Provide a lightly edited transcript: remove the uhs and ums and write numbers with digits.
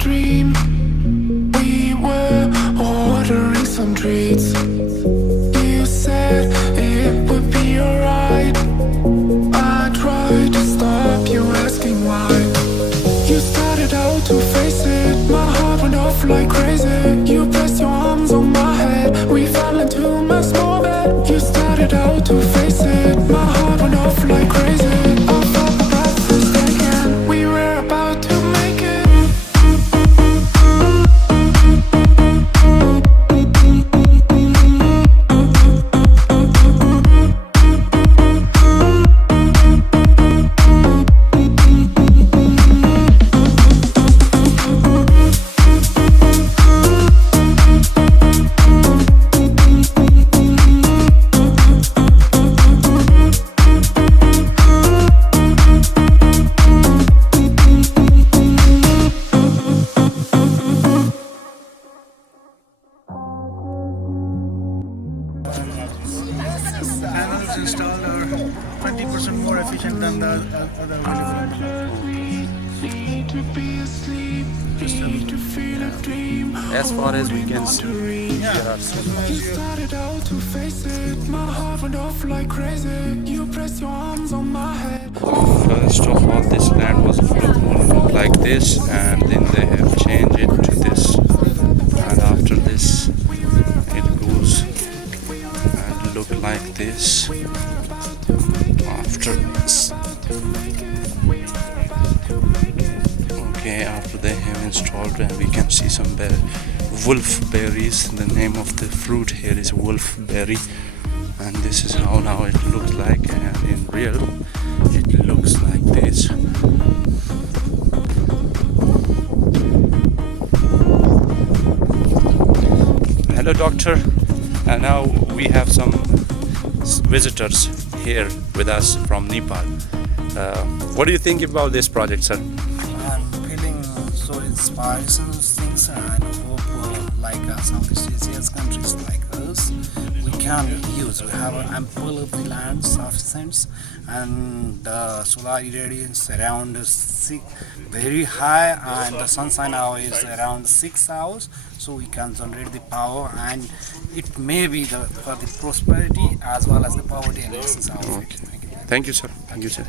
dream. We were ordering some treats. You said it would be alright. I tried to stop you asking why. You started out to face it. My heart went off like crazy. You pressed your arms on my head. We fell into my small bed. You started out to face it. My heart went off like crazy. I felt my breath was taken. We were about to make it. Panels installed are 20% more efficient than the other available. As far as we can see, there are some. First of all, this land was look like this, and then they have changed it to this, and after this it goes and look like this after this. Okay, after they have installed, and we can see some wolf berries. The name of the fruit here is wolf berry, and this is how now it looks like, and in real it looks like this. Hello doctor, and now we have some visitors here with us from Nepal. What do you think about this project, sir? I'm feeling so inspired some things, and I hope like Southeast Asia's countries like us, we can use. We have ample of the land sufficient, and the solar irradiance around very high, and the sunshine hour is around 6 hours, so we can generate the power, and it may be for the prosperity as well as the poverty and essence of it. Thank you, sir. Thank you, sir.